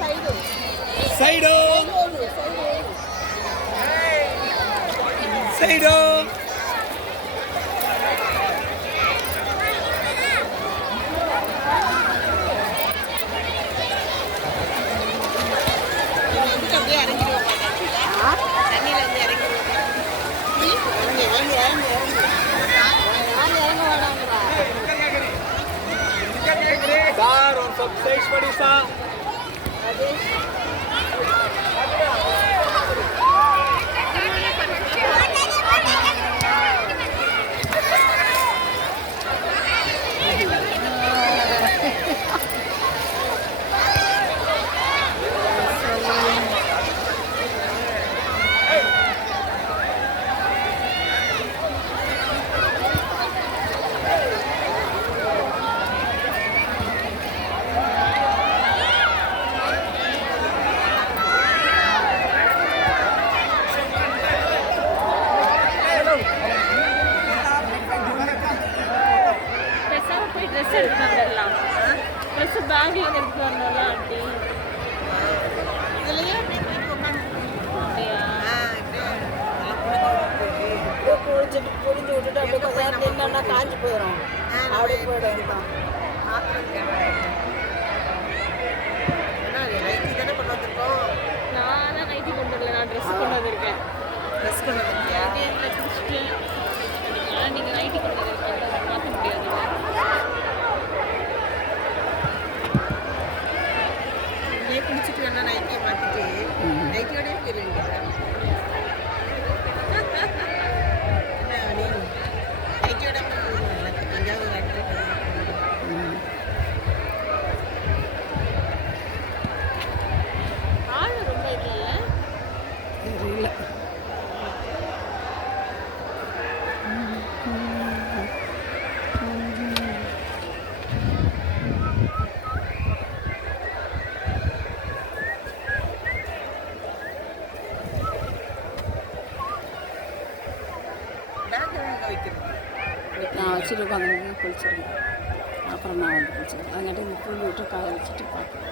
Side side sir ஒரு sub size படி sir புரிஞ்சு விட்டுட்டு அப்படியே கொஞ்ச நேரம் நின்னோம்னா காஞ்சி போயிடும். அப்படியே போயிடும். நான் நைட்டி கொண்டு வரல, நான் ட்ரெஸ் கொண்டு வந்திருக்கேன். ட்ரெஸ் கொண்டு வந்திருக்கியா? நீங்க நைட்டி கொண்டு வந்திருக்கீங்க, மாற்ற முடியாது. நீ குடிச்சிட்டு வேணா நைட்டியை மாற்றிட்டு நைட்டியோடய போயிருவீங்க. நான் வச்சுட்டு உட்காந்து குளிச்சிருந்தேன். அப்புறம் நான் வந்து குளிச்சிருக்கேன். அதனாட்டி இந்த பூண்டு விட்டு காய வச்சுட்டு பார்க்குறேன்.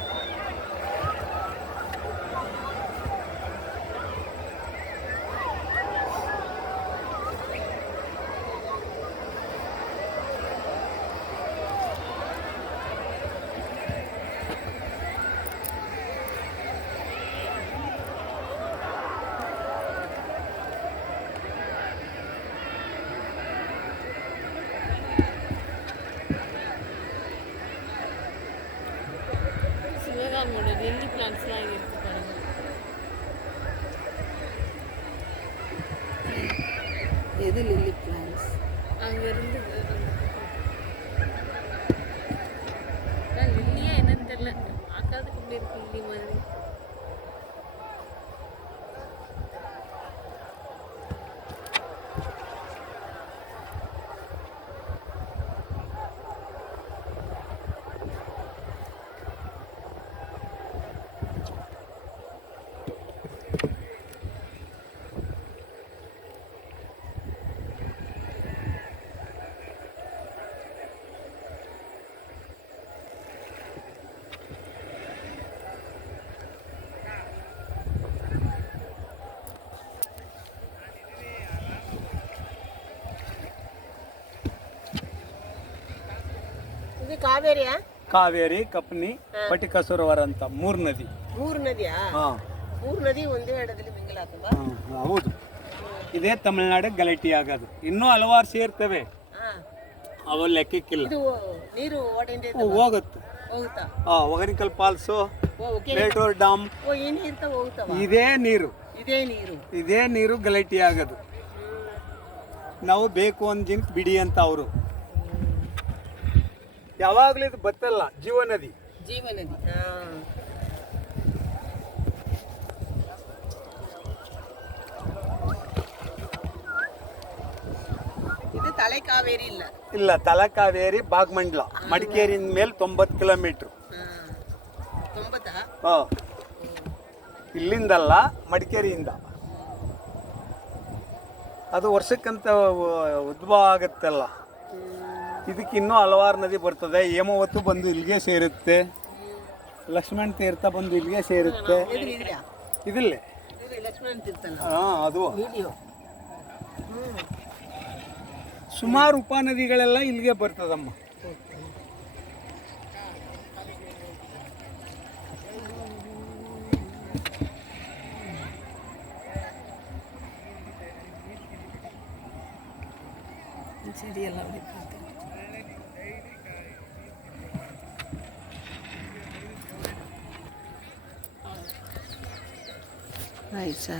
லில்லி பிளான்ட்ஸ்லாம் இங்கே இருக்குது பாருங்க. எது லில்லி பிளான்ட்ஸ்? அங்கே இருந்து லில்லியா என்னன்னு தெரியல, பார்க்காதுக்கு இப்படி இருக்கு லில்லி மாதிரி. ಇದು ಕಾವೇರಿಯಾ? ಕಾವೇರಿ, ಕಪ್ನಿ, ಪಟಿಕಸುರವರ ಅಂತ ಮೂರು ನದಿ. ಮೂರು ನದಿಯಾ? ಮೂರು ನದಿ ಒಂದೇ ಎಡದಲ್ಲಿ ಮಿಂಗಲ್ ಆಗ್ತದಾ? ಹೌದು. ಇದೇ ತಮಿಳುನಾಡು ಗಲಾಟೆ ಆಗೋದು. ಇನ್ನೂ ಹಲವಾರು ಸೇರ್ತವೆ, ಅವು ಲೆಕ್ಕಕ್ಕಿಲ್ಲ. ನೀರು ಹೋಗುತ್ತೆ. ಒಗರಿಕಲ್ ಫಾಲ್ಸು, ಮೇಟೂರ್ ಡ್ಯಾಮ್, ಇದೇ ನೀರು ಗಲಾಟೆ ಆಗೋದು. ನಾವು ಬೇಕು ಅಂದಿನ ಬಿಡಿ ಅಂತ ಅವರು. ಯಾವಾಗಲೂ ಇದು ಬತ್ತಲ್ಲ, ಜೀವ ನದಿ. ಇದು ತಲೆ ಕಾವೇರಿ ಇಲ್ಲ, ತಲೆ ಕಾವೇರಿ ಭಾಗಮಂಡಲ, ಮಡಿಕೇರಿಯಿಂದ ಮೇಲೆ 90 ಕಿಲೋಮೀಟ್ರು. ಇಲ್ಲಿಂದಲ್ಲ, ಮಡಿಕೇರಿಯಿಂದ. ಅದು ವರ್ಷಕ್ಕಂತ ಉದ್ಭವ ಆಗುತ್ತಲ್ಲ. ಇದಕ್ಕೆ ಇನ್ನೂ ಹಲವಾರು ನದಿ ಬರ್ತದೆ. ಹೇಮಾವತಿ ಬಂದು ಇಲ್ಲಿಗೆ ಸೇರುತ್ತೆ. ಲಕ್ಷ್ಮಣ ತೀರ್ಥ ಬಂದು ಇಲ್ಲಿಗೆ ಸೇರುತ್ತೆ. ಇದಿಲ್ಲೇ ಲಕ್ಷ್ಮಣ ತೀರ್ಥ ಅದು ಸುಮಾರು ಉಪನದಿಗಳೆಲ್ಲ ಇಲ್ಲಿಗೆ ಬರ್ತದಮ್ಮ. ചെടിയെല്ലാം ആയിച്ച